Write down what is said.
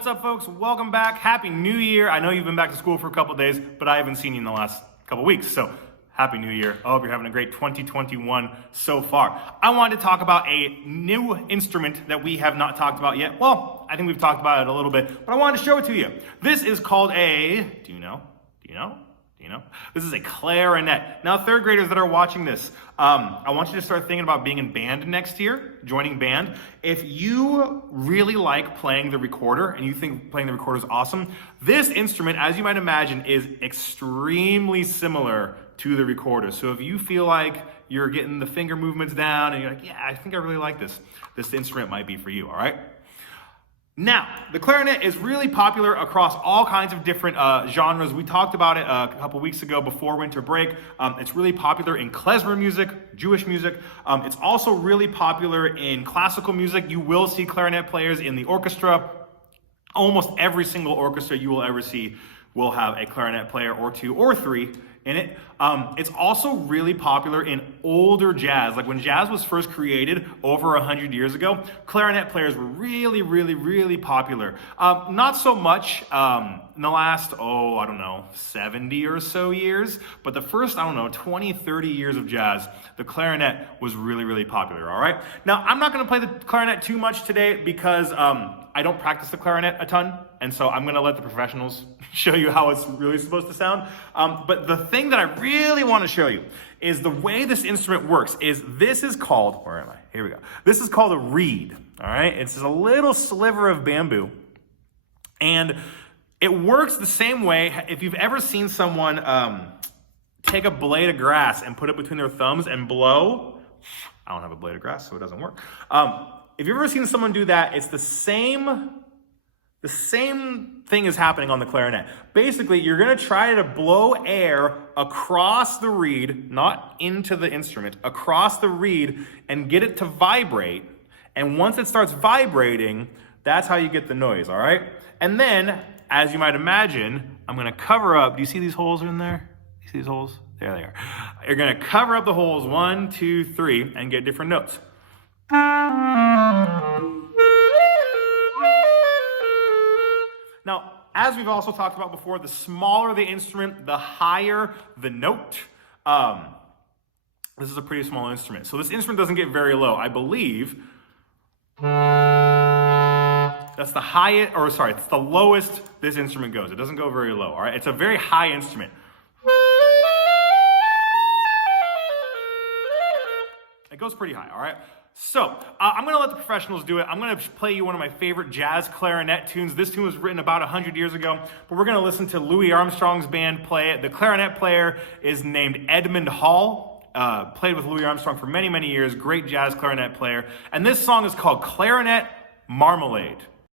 what's up, folks? Welcome back. Happy New Year. I know you've been back to school for a couple days, but I haven't seen you in the last couple weeks, so Happy New Year. I hope you're having a great 2021 so far. I wanted to talk about a new instrument that we have not talked about yet. Well, I think we've talked about it a little bit, but I wanted to show it to you. This is called a, do you know? This is a clarinet. Now, third graders that are watching this, I want you to start thinking about being in band next year, joining band. If you really like playing the recorder and you think playing the recorder is awesome, this instrument, as you might imagine, is extremely similar to the recorder. So if you feel like you're getting the finger movements down and you're like, yeah, I think I really like this instrument might be for you, all right? Now, the clarinet is really popular across all kinds of different genres. We talked about it a couple weeks ago before winter break. It's really popular in klezmer music, Jewish music. It's also really popular in classical music. You will see clarinet players in the orchestra. Almost every single orchestra you will ever see will have a clarinet player or two or three in it. It's also really popular in older jazz. Like when jazz was first created over 100 years ago, clarinet players were really popular. Not so much in the last, 70 or so years, but the first, 20, 30 years of jazz, the clarinet was really popular, all right? Now, I'm not gonna play the clarinet too much today because I don't practice the clarinet a ton, and so I'm gonna let the professionals show you how it's really supposed to sound. But the thing that I really wanna show you is the way this instrument works is this is called, where am I? Here we go. This is called a reed, all right? It's just a little sliver of bamboo. And it works the same way. If you've ever seen someone take a blade of grass and put it between their thumbs and blow, I don't have a blade of grass, so it doesn't work. If you've ever seen someone do that, it's the same thing is happening on the clarinet. Basically, you're gonna try to blow air across the reed, not into the instrument, across the reed and get it to vibrate. And once it starts vibrating, that's how you get the noise, all right? And then, as you might imagine, I'm gonna cover up, do you see these holes in there? You see these holes? There they are. You're gonna cover up the holes 1, 2, 3 and get different notes. Now, as we've also talked about before, the smaller the instrument, the higher the note. This is a pretty small instrument. So this instrument doesn't get very low. I believe that's the highest, it's the lowest this instrument goes. It doesn't go very low, all right? It's a very high instrument. It goes pretty high, all right? So, I'm going to let the professionals do it. I'm going to play you one of my favorite jazz clarinet tunes. This tune was written about 100 years ago, but we're going to listen to Louis Armstrong's band play it. The clarinet player is named Edmund Hall, played with Louis Armstrong for many years, great jazz clarinet player. And this song is called Clarinet Marmalade.